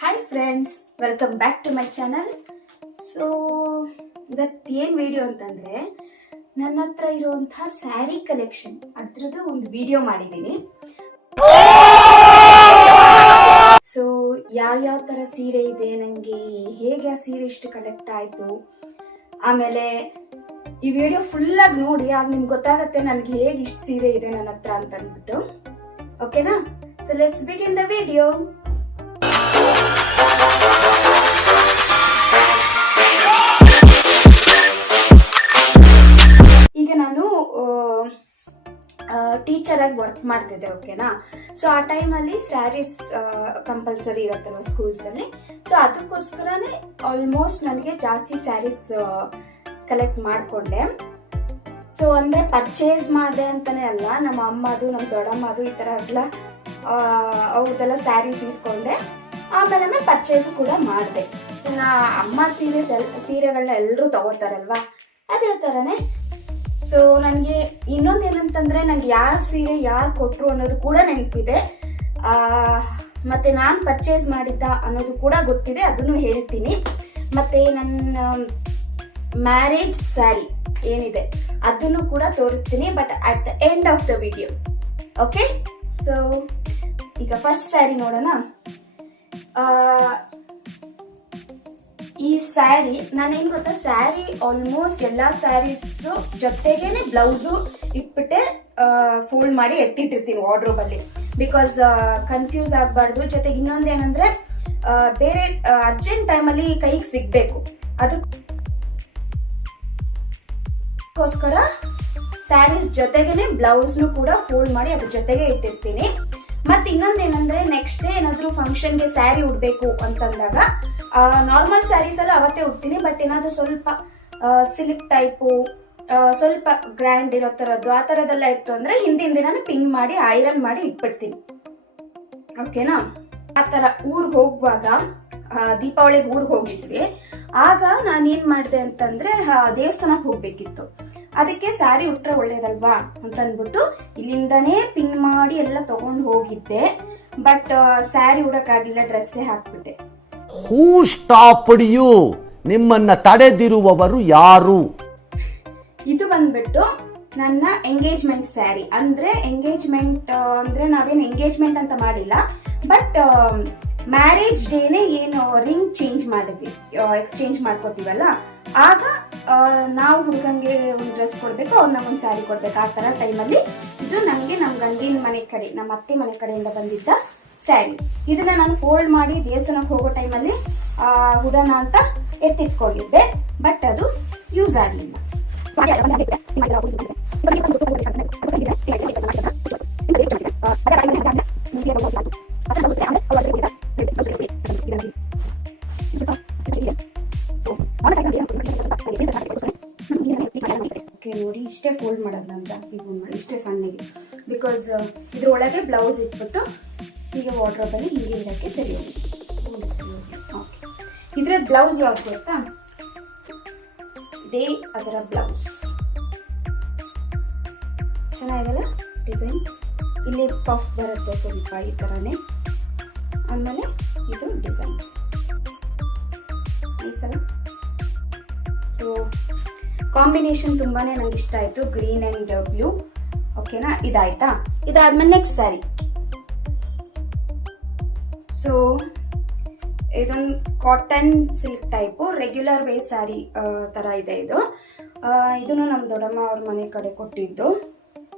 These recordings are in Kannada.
Hi friends, welcome back to my channel. So ಇವತ್ತು ಏನು ವಿಡಿಯೋ ಅಂತಂದರೆ, ನನ್ನ ಹತ್ರ ಇರುವಂತಹ ಸ್ಯಾರಿ ಕಲೆಕ್ಷನ್ ಅದ್ರದ್ದು ಒಂದು ವಿಡಿಯೋ ಮಾಡಿದ್ದೀನಿ. ಸೊ ಯಾವ್ಯಾವ ಥರ ಸೀರೆ ಇದೆ, ನನಗೆ ಹೇಗೆ ಆ ಸೀರೆ ಇಷ್ಟು ಕಲೆಕ್ಟ್ ಆಯಿತು, ಆಮೇಲೆ ಈ ವಿಡಿಯೋ ಫುಲ್ಲಾಗಿ ನೋಡಿ, ಆಗ ನಿಮ್ಗೆ ಗೊತ್ತಾಗುತ್ತೆ ನನಗೆ ಹೇಗೆ ಇಷ್ಟು ಸೀರೆ ಇದೆ ನನ್ನ ಹತ್ರ ಅಂತ ಅಂದ್ಬಿಟ್ಟು. ಓಕೆನಾ? So let's begin the video. ಈಗ ನಾನು ಟೀಚರ್ ಆಗಿ ವರ್ಕ್ ಮಾಡ್ತಿದ್ದೆ. ಓಕೆನಾ? ಸೊ ಆ ಟೈಮಲ್ಲಿ ಸ್ಯಾರೀಸ್ ಕಂಪಲ್ಸರಿ ಇರುತ್ತಲ್ವ ಸ್ಕೂಲ್ಸಲ್ಲಿ. ಸೊ ಅದಕ್ಕೋಸ್ಕರನೇ ಆಲ್ಮೋಸ್ಟ್ ನನಗೆ ಜಾಸ್ತಿ ಸ್ಯಾರೀಸ್ ಕಲೆಕ್ಟ್ ಮಾಡಿಕೊಂಡೆ. ಸೊ ಅಂದರೆ ಪರ್ಚೇಸ್ ಮಾಡಿದೆ ಅಂತಲೇ ಅಲ್ಲ, ನಮ್ಮ ಅಮ್ಮದು ನಮ್ಮ ದೊಡ್ಡಮ್ಮದು ಈ ಥರ ಎಲ್ಲ ಅವ್ರದ್ದೆಲ್ಲ ಸ್ಯಾರೀಸ್ ಇಸ್ಕೊಂಡೆ. ಆಮೇಲೆ ಪರ್ಚೇಸು ಕೂಡ ಮಾಡಿದೆ. ಇನ್ನು ಅಮ್ಮ ಸೀರೆಗಳನ್ನ ಎಲ್ಲರೂ ತಗೋತಾರಲ್ವಾ, ಅದೇ ಥರನೇ. ಸೊ ನನಗೆ ಇನ್ನೊಂದೇನಂತಂದರೆ, ನನಗೆ ಯಾರು ಸೀರೆ ಯಾರು ಕೊಟ್ಟರು ಅನ್ನೋದು ಕೂಡ ನೆನಪಿದೆ, ಮತ್ತು ನಾನು ಪರ್ಚೇಸ್ ಮಾಡಿದ್ದ ಅನ್ನೋದು ಕೂಡ ಗೊತ್ತಿದೆ, ಅದನ್ನು ಹೇಳ್ತೀನಿ. ಮತ್ತು ನನ್ನ ಮ್ಯಾರೇಜ್ ಸ್ಯಾರಿ ಏನಿದೆ ಅದನ್ನು ಕೂಡ ತೋರಿಸ್ತೀನಿ, but at the end of the video. Okay? So ಈಗ ಫಸ್ಟ್ ಸ್ಯಾರಿ ನೋಡೋಣ. ಈ ಸ್ಯಾರಿ ನಾನೇನು ಗೊತ್ತಾ, ಸ್ಯಾರಿ ಆಲ್ಮೋಸ್ಟ್ ಎಲ್ಲ ಸ್ಯಾರೀಸು ಜೊತೆಗೇನೆ ಬ್ಲೌಸು ಇಟ್ಬಿಟ್ಟೆ ಫೋಲ್ಡ್ ಮಾಡಿ ಎತ್ತಿಟ್ಟಿರ್ತೀನಿ ವಾರ್ಡ್ರೋಬಲ್ಲಿ, ಬಿಕಾಸ್ ಕನ್ಫ್ಯೂಸ್ ಆಗಬಾರ್ದು. ಜೊತೆಗೆ ಇನ್ನೊಂದೇನೆಂದರೆ, ಬೇರೆ ಅರ್ಜೆಂಟ್ ಟೈಮಲ್ಲಿ ಕೈಗೆ ಸಿಗಬೇಕು, ಅದಕ್ಕೋಸ್ಕರ ಸ್ಯಾರೀಸ್ ಜೊತೆಗೇನೆ ಬ್ಲೌಸ್ನು ಕೂಡ ಫೋಲ್ಡ್ ಮಾಡಿ ಅದ್ರ ಜೊತೆಗೆ ಇಟ್ಟಿರ್ತೀನಿ. ಮತ್ತೆ ಇನ್ನೊಂದೇನಂದ್ರೆ, ನೆಕ್ಸ್ಟ್ ಡೇ ಏನಾದರೂ ಫಂಕ್ಷನ್ಗೆ ಸ್ಯಾರಿ ಉಡಬೇಕು ಅಂತಂದಾಗ ನಾರ್ಮಲ್ ಸ್ಯಾರೀಸ್ ಎಲ್ಲ ಅವತ್ತೇ ಉಡ್ತೀನಿ, ಬಟ್ ಏನಾದರೂ ಸ್ವಲ್ಪ ಸಿಲ್ಕ್ ಟೈಪು, ಸ್ವಲ್ಪ ಗ್ರ್ಯಾಂಡ್ ಇರೋ ಥರದ್ದು ಆ ಥರದ್ದೆಲ್ಲ ಇತ್ತು ಅಂದರೆ ಹಿಂದಿನ ದಿನ ಪಿನ್ ಮಾಡಿ ಐರನ್ ಮಾಡಿ ಇಟ್ಬಿಡ್ತೀನಿ. ಓಕೆನಾ? ಆ ಥರ ಊರಿಗೆ ಹೋಗುವಾಗ, ದೀಪಾವಳಿಗೆ ಊರಿಗೆ ಹೋಗಿದ್ವಿ, ಆಗ ನಾನೇನು ಮಾಡಿದೆ ಅಂತಂದರೆ, ದೇವಸ್ಥಾನಕ್ಕೆ ಹೋಗಬೇಕಿತ್ತು. ಅದಕ್ಕೆ ಸ್ಯಾರಿ ಉಟ್ರೆ ಒಳ್ಳೇದಲ್ವಾ ಅಂತ ಅಂದ್ಬಿಟ್ಟು ಇಲ್ಲಿಂದನೇ ಪಿನ್ ಮಾಡಿ ಎಲ್ಲ ತಗೊಂಡು ಹೋಗಿದ್ದೆ. ಬಟ್ ಸ್ಯಾರಿ ಉಡಕ್ಕಾಗಿಲ್ಲ, ಡ್ರೆಸ್ಸೇ ಹಾಕ್ಬಿಟ್ಟೆ. Who stopped you? ನಿಮ್ಮನ್ನ ತಡೆದಿರುವವರು ಯಾರು? ಇದು ಬಂದ್ಬಿಟ್ಟು ನನ್ನ ಎಂಗೇಜ್ಮೆಂಟ್ ಸ್ಯಾರಿ. ಅಂದ್ರೆ ಎಂಗೇಜ್ಮೆಂಟ್ ಅಂದ್ರೆ ನಾವೇನು ಎಂಗೇಜ್ಮೆಂಟ್ ಅಂತ ಮಾಡಿಲ್ಲ, ಬಟ್ ಮ್ಯಾರೇಜ್ ಡೇನೆ ಏನು ರಿಂಗ್ ಚೇಂಜ್ ಮಾಡಿದ್ವಿ, ಎಕ್ಸ್ಚೇಂಜ್ ಮಾಡ್ಕೋತೀವಲ್ಲ, ಆಗ ನಾವು ಹುಡುಗಂಗೆ ಒಂದು ಡ್ರೆಸ್ ಕೊಡಬೇಕು, ಅವ್ರನ್ನ ಒಂದು ಸ್ಯಾರಿ ಕೊಡ್ಬೇಕು. ಆ ಥರ ಟೈಮಲ್ಲಿ ಇದು ನನಗೆ ನಮ್ಮ ಗಂಡಿನ ಮನೆ ಕಡೆ, ನಮ್ಮ ಅತ್ತೆ ಮನೆ ಕಡೆಯಿಂದ ಬಂದಿದ್ದ ಸ್ಯಾರಿ. ಇದನ್ನ ನಾನು ಫೋಲ್ಡ್ ಮಾಡಿ ದೇವಸ್ಥಾನಕ್ಕೆ ಹೋಗೋ ಟೈಮಲ್ಲಿ ಉಡೋಣ ಅಂತ ಎತ್ತಿಟ್ಕೊಂಡಿದ್ದೆ, ಬಟ್ ಅದು ಯೂಸ್ ಆಗಲಿಲ್ಲ. ಓಕೆ, ನೋಡಿ ಇಷ್ಟೇ ಫೋಲ್ಡ್ ಮಾಡೋದು, ನಾನು ಜಾಸ್ತಿ ಫೋಲ್ಡ್ ಮಾಡಿ ಇಷ್ಟೇ ಸಣ್ಣಗೆ, ಬಿಕಾಸ್ ಇದ್ರೊಳಗೆ ಬ್ಲೌಸ್ ಇಟ್ಬಿಟ್ಟು ಹೀಗೆ ವಾರ್ಡ್ರೋಬಲ್ಲಿ ಹೀಗೆ ಇರೋಕ್ಕೆ ಸರಿ ಹೋಗಿ. ಓಕೆ, ಇದ್ರದ್ದು ಬ್ಲೌಸ್ ಯಾವ್ದು ಗೊತ್ತಾ? ಇದೇ ಅದರ ಬ್ಲೌಸ್. ಚೆನ್ನಾಗಿದೆಲ್ಲ ಡಿಸೈನ್. ಇಲ್ಲಿ ಪಫ್ ಬರುತ್ತೆ ಸ್ವಲ್ಪ ಈ ಥರನೇ. ಆಮೇಲೆ ಇದು ಡಿಸೈನ್ ಈ ಸಲ. ಸೊ ಕಾಂಬಿನೇಷನ್ ತುಂಬಾ ನಂಗೆ ಇಷ್ಟ ಆಯಿತು, ಗ್ರೀನ್ ಆ್ಯಂಡ್ ಬ್ಲೂ. ಓಕೆನಾ? ಇದಾಯ್ತಾ? ಇದಾದ್ಮೇಲೆ ನೆಕ್ಸ್ಟ್ ಸ್ಯಾರಿ. ಸೊ ಇದೊಂದು cotton silk type regular wear sari ಥರ ಇದೆ ಇದು. ಇದನ್ನು ನಮ್ಮ ದೊಡ್ಡಮ್ಮ ಅವ್ರ ಮನೆ ಕಡೆ ಕೊಟ್ಟಿದ್ದು,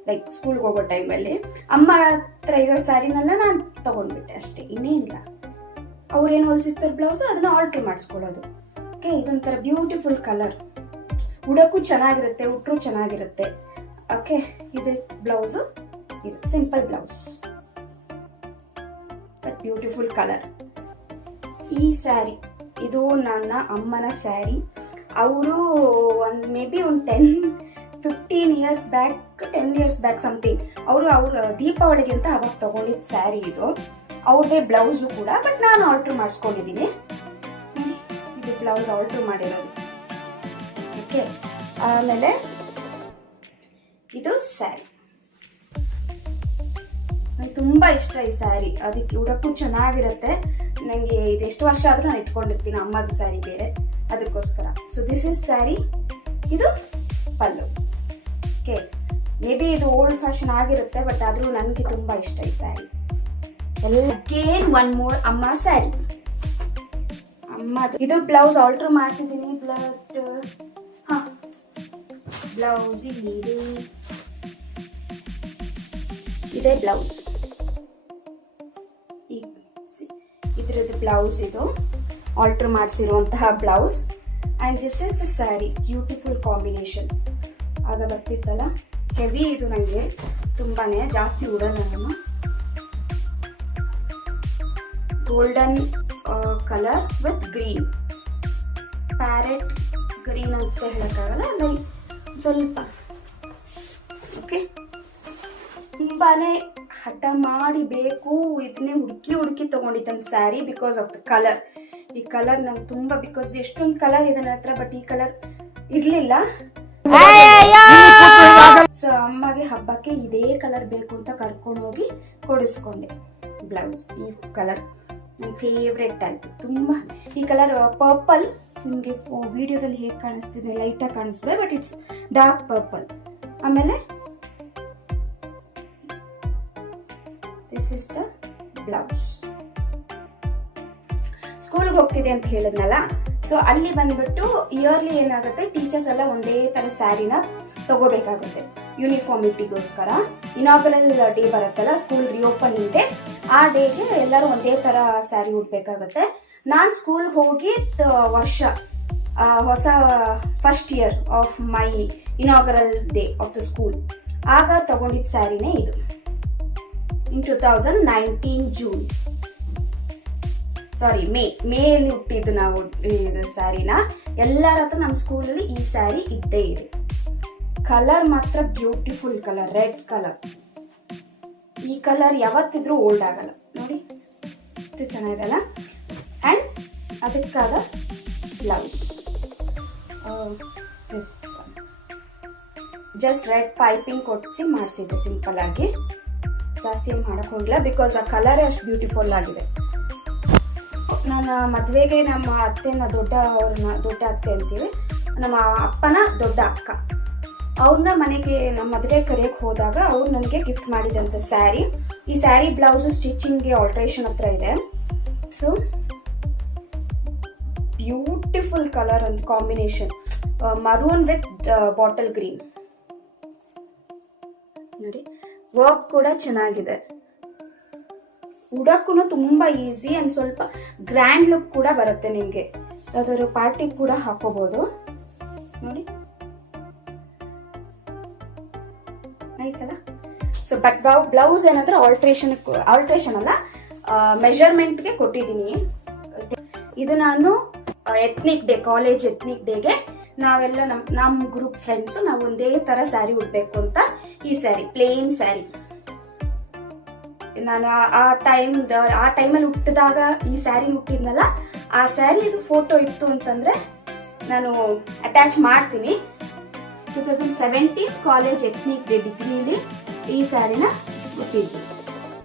ಲೈಕ್ ಸ್ಕೂಲ್ಗೆ ಹೋಗೋ ಟೈಮಲ್ಲಿ. ಅಮ್ಮ ಹತ್ರ ಇರೋ ಸ್ಯಾರಿನೆಲ್ಲ ನಾನು ತೊಗೊಂಡ್ಬಿಟ್ಟೆ ಅಷ್ಟೇ, ಇನ್ನೇನಿಲ್ಲ. ಅವ್ರೇನು ಹೊಲಿಸಿರ್ತಾರೆ ಬ್ಲೌಸು, ಅದನ್ನು ಆಲ್ಟ್ರ್ ಮಾಡಿಸ್ಕೊಳ್ಳೋದು. ಓಕೆ, ಇದೊಂಥರ ಬ್ಯೂಟಿಫುಲ್ ಕಲರ್, ಉಡೋಕ್ಕೂ ಚೆನ್ನಾಗಿರುತ್ತೆ, ಉಟ್ಟರೂ ಚೆನ್ನಾಗಿರುತ್ತೆ. ಓಕೆ, ಇದು ಬ್ಲೌಸು, ಇದು simple blouse, but beautiful colour. ಈ ಸ್ಯಾರಿ ಇದು ನನ್ನ ಅಮ್ಮನ ಸ್ಯಾರಿ. ಅವರು ಒಂದು ಮೇ ಬಿ ಒಂದು 10-15 years back, 10 years back something, ಅವ್ರ ದೀಪಾವಳಿಗೆ ಅಂತ ಅವಾಗ ತೊಗೊಂಡಿದ್ದ ಸ್ಯಾರಿ ಇದು. ಅವ್ರದ್ದೇ ಬ್ಲೌಸು ಕೂಡ, ಬಟ್ ನಾನು ಆಲ್ಟ್ರ್ ಮಾಡಿಸ್ಕೊಂಡಿದ್ದೀನಿ. ಇದು ಬ್ಲೌಸ್ ಆಲ್ಟ್ರ್ ಮಾಡಿರೋದು. ಓಕೆ, ಆಮೇಲೆ ಇದು ಸ್ಯಾರಿ. ನಂಗೆ ತುಂಬ ಇಷ್ಟ ಈ ಸ್ಯಾರಿ, ಅದಕ್ಕೆ ಉಡಕ್ಕೂ ಚೆನ್ನಾಗಿರುತ್ತೆ. ನನಗೆ ಇದು ಎಷ್ಟು ವರ್ಷ ಆದರೂ ನಾನು ಇಟ್ಕೊಂಡಿರ್ತೀನಿ ಅಮ್ಮದ ಸ್ಯಾರಿ ಬೇರೆ, ಅದಕ್ಕೋಸ್ಕರ. ಸೊ ದಿಸ್ ಇಸ್ ಸ್ಯಾರಿ, ಇದು ಪಲ್ಲು. ಓಕೆ, ಮೇ ಬಿ ಇದು ಓಲ್ಡ್ ಫ್ಯಾಷನ್ ಆಗಿರುತ್ತೆ, ಬಟ್ ಆದರೂ ನನಗೆ ತುಂಬ ಇಷ್ಟ ಈ ಸ್ಯಾರಿ. ಅಗೇನ್ ಒನ್ ಮೋರ್ ಅಮ್ಮ ಸ್ಯಾರಿ. ಅಮ್ಮದು ಇದು ಬ್ಲೌಸ್ ಆಲ್ಟರ್ ಮಾಡಿಸಿದ್ದೀನಿ. ಬ್ಲೌಸ್ ಇಲ್ಲಿ ಇದೆ ಬ್ಲೌಸ್. ಇದ್ರದ್ದು ಬ್ಲೌಸ್ ಇದು ಆಲ್ಟರ್ ಮಾಡಿಸಿರುವಂತಹ blouse. And this is the sari. Beautiful combination. ಆಗ ಬರ್ತಿತ್ತಲ್ಲ, ಹೆವಿ ಇದು, ನನಗೆ ತುಂಬಾ ಜಾಸ್ತಿ ಉಡಲ್ಲ ನಾನು. Golden colour with green, parrot green ಅಂತ ಹೇಳೋಕ್ಕಾಗಲ್ಲ, ಲೈಕ್ ಸ್ವಲ್ಪ. ಓಕೆ, ತುಂಬಾನೇ ಹಠ ಮಾಡಿ ಬೇಕು ಇದನ್ನೇ ಹುಡುಕಿ ತಗೊಂಡಿದ್ದಂತ sari because of the colour. ಈ ಕಲರ್ ನಂಗೆ ತುಂಬಾ, ಬಿಕಾಸ್ ಎಷ್ಟೊಂದು ಕಲರ್ ಇದೆ ನನ್ನ ಹತ್ರ, ಬಟ್ ಈ ಕಲರ್ ಇರ್ಲಿಲ್ಲ. ಸೊ ಅಮ್ಮಗೆ ಹಬ್ಬಕ್ಕೆ ಇದೇ ಕಲರ್ ಬೇಕು ಅಂತ ಕರ್ಕೊಂಡು ಹೋಗಿ ಕೊಡಿಸ್ಕೊಂಡೆ ಬ್ಲೌಸ್. ಈ ಕಲರ್ ನನ್ನ ಫೇವ್ರೆಟ್ ಆಯ್ತು ತುಂಬಾ. ಈ ಕಲರ್ ಪರ್ಪಲ್, ನಿಮಗೆ ವಿಡಿಯೋದಲ್ಲಿ ಹೇಗೆ ಕಾಣಿಸ್ತಿದೆ, ಲೈಟಾಗಿ ಕಾಣಿಸ್ತಿದೆ, ಬಟ್ ಇಟ್ಸ್ ಡಾರ್ಕ್ ಪರ್ಪಲ್. ಆಮೇಲೆ ದಿಸ್ ಇಸ್ ದ ಬ್ಲೌಸ್. ಸ್ಕೂಲ್ಗೆ ಹೋಗ್ತಿದೆ ಅಂತ ಹೇಳಿದ್ನಲ್ಲ, ಸೊ ಅಲ್ಲಿ ಬಂದ್ಬಿಟ್ಟು ಇಯರ್ಲಿ ಏನಾಗುತ್ತೆ, ಟೀಚರ್ಸ್ ಎಲ್ಲ ಒಂದೇ ತರ ಸ್ಯಾರಿನ ತಗೋಬೇಕಾಗುತ್ತೆ ಯೂನಿಫಾರ್ಮಿಟಿಗೋಸ್ಕರ. ಇನಾಗರಲ್ ಡೇ ಬರುತ್ತಲ್ಲ, ಸ್ಕೂಲ್ ರಿಓಪನಿಂಗ್ ಡೇ, ಆ ಡೇಗೆ ಎಲ್ಲರೂ ಒಂದೇ ತರ ಸ್ಯಾರಿ ಉಡ್ಬೇಕಾಗತ್ತೆ. ನಾನು ಸ್ಕೂಲ್ಗೆ ಹೋಗಿ ವರ್ಷ ಹೊಸ first year of my inaugural day of the school, ಆಗ ತಗೊಂಡಿದ್ದ ಸ್ಯಾರಿನೇ ಇದು. ಇನ್ 2019 ಜೂನ್, ಸಾರಿ ಮೇಯಲ್ಲಿ ಹುಟ್ಟಿದ್ದು ನಾವು ಇದು ಸ್ಯಾರಿನ. ಎಲ್ಲರ ಹತ್ರ ನಮ್ಮ ಸ್ಕೂಲಲ್ಲಿ ಈ ಸ್ಯಾರಿ ಇದ್ದೇ ಇದೆ. ಕಲರ್ ಮಾತ್ರ ಬ್ಯೂಟಿಫುಲ್ ಕಲರ್, ರೆಡ್ ಕಲರ್. ಈ ಕಲರ್ ಯಾವತ್ತಿದ್ರೂ ಓಲ್ಡ್ ಆಗಲ್ಲ. ನೋಡಿ ಎಷ್ಟು ಚೆನ್ನಾಗಿದೆಲ್ಲ. ಆ್ಯಂಡ್ ಅದಕ್ಕಾದ ಬ್ಲೌಸ್ ಜಸ್ಟ್ ರೆಡ್ ಪೈಪಿಂಗ್ ಕೊಡಿಸಿ ಮಾಡಿಸಿದ್ದೆ ಸಿಂಪಲ್ ಆಗಿ, ಜಾಸ್ತಿ ಏನು ಮಾಡೋಕ್ಕೆ ಹೋಗಿಲ್ಲ ಬಿಕಾಸ್ ಆ ಕಲರೇ ಅಷ್ಟು ಬ್ಯೂಟಿಫುಲ್ ಆಗಿದೆ. ನನ್ನ ಮದುವೆಗೆ ನಮ್ಮ ಅತ್ತೆನ ದೊಡ್ಡ ಅತ್ತೆ ಅಂತೀವಿ, ನಮ್ಮ ಅಪ್ಪನ ದೊಡ್ಡ ಅಕ್ಕ, ಅವ್ರನ್ನ ಮನೆಗೆ ನಮ್ಮ ಮದುವೆ ಕರೆಯಕ್ಕೆ ಹೋದಾಗ ಅವ್ರು ನನಗೆ ಗಿಫ್ಟ್ ಮಾಡಿದಂಥ ಸ್ಯಾರಿ. ಈ ಸ್ಯಾರಿ ಬ್ಲೌಸು ಸ್ಟಿಚಿಂಗ್ಗೆ ಆಲ್ಟ್ರೇಷನ್ ಹತ್ರ ಇದೆ. ಸೊ ಬ್ಯೂಟಿಫುಲ್ ಕಲರ್ ಒಂದು combination, maroon with bottle green. ನೋಡಿ ವರ್ಕ್ ಕೂಡ ಚೆನ್ನಾಗಿದೆ, ಉಡಕ್ಕೂ ತುಂಬ ಈಸಿ ಆ್ಯಂಡ್ ಸ್ವಲ್ಪ ಗ್ರ್ಯಾಂಡ್ ಲುಕ್ ಕೂಡ ಬರುತ್ತೆ ನಿಮಗೆ. ಯಾವ್ದಾದ್ರು ಪಾರ್ಟಿಗೆ ಕೂಡ ಹಾಕೋಬಹುದು. ನೋಡಿ ನೈಸ್ ಅಲ್ಲ. ಸೊ ಬಟ್ ಬ್ಲೌಸ್ ಏನಂದ್ರೆ ಆಲ್ಟ್ರೇಷನ್ ಅಲ್ಲ, ಮೆಜರ್ಮೆಂಟ್ಗೆ ಕೊಟ್ಟಿದ್ದೀನಿ. ಇದು ನಾನು ಎತ್ನಿಕ್ ಡೇ, ಕಾಲೇಜ್ ಎತ್ನಿಕ್ ಡೇಗೆ ನಾವೆಲ್ಲ ನಮ್ಮ ಗ್ರೂಪ್ ಫ್ರೆಂಡ್ಸು ನಾವು ಒಂದೇ ತರ ಸ್ಯಾರಿ ಉಡ್ಬೇಕು ಅಂತ ಈ ಸ್ಯಾರಿ, ಪ್ಲೇನ್ ಸ್ಯಾರಿ. ನಾನು ಆ ಟೈಮಲ್ಲಿ ಹುಟ್ಟಿದಾಗ ಈ ಸ್ಯಾರಿ ಹುಟ್ಟಿದ್ನಲ್ಲ, ಆ ಸ್ಯಾರಿ ಇದು ಫೋಟೋ ಇತ್ತು ಅಂತಂದ್ರೆ ನಾನು ಅಟ್ಯಾಚ್ ಮಾಡ್ತೀನಿ. 2017 ಕಾಲೇಜ್ ಎತ್ನಿಕ್ ಡೇ ಡಿಗ್ರಿಲಿ ಈ ಸ್ಯಾರಿನ ಹುಟ್ಟಿದ್ವಿ.